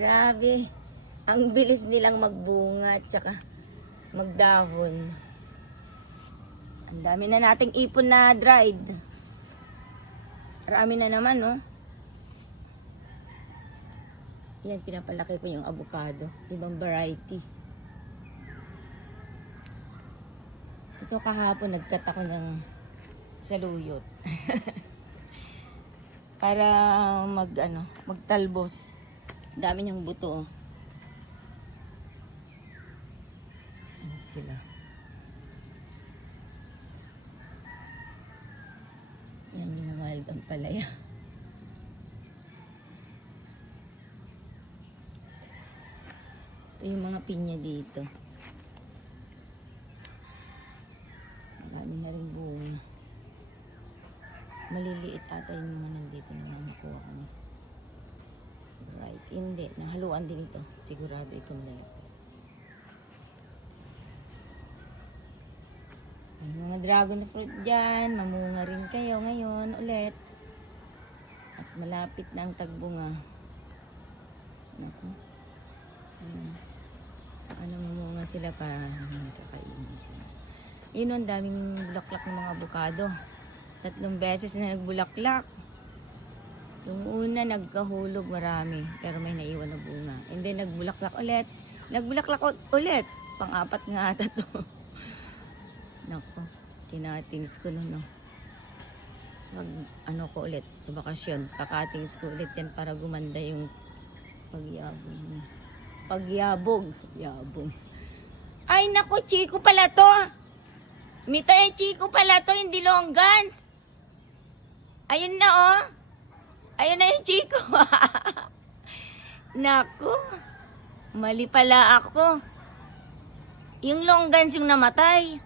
Grabe. Ang bilis nilang magbunga at saka magdahon. Ang dami na nating ipon na dried. Marami na naman, no? Yan, pinapalaki ko yung avocado. Ibang variety. Ito kahapon, nagkat ako ng saluyot. Para magtalbos. Dami niyang buto. Ano sila? Yan yung wild ang palaya. Ito yung mga pinya dito. Marami na rin bunga. Maliliit ata yung mga nandito na nakuha ko. Right. Hindi. Nahaluan din ito. Sigurado ito na yun. May mga dragon fruit dyan. Mamunga rin kayo ngayon ulit. At malapit na ang tagbunga. Naku. Ano, mamunga sila pa. Nakakainin sila. Yun, ang daming bulaklak ng mga avocado. 3 beses na nagbulaklak. Yung una nagkahulog marami, pero may naiwan na bunga. And then nagbulaklak ulit. Nagbulaklak ulit. Pang-4 nga ata to. Nako, tinatings ko no. Ano ko ulit sa bakasyon. Kakatings ko ulit yan para gumanda yung pagyabong. Yabong. Ay nako, Chico pala to. Mita Chico pala to, hindi longgans. Ayun na oh. Ayun na yung Chico. Naku. Mali pala ako. Yung longgans yung namatay.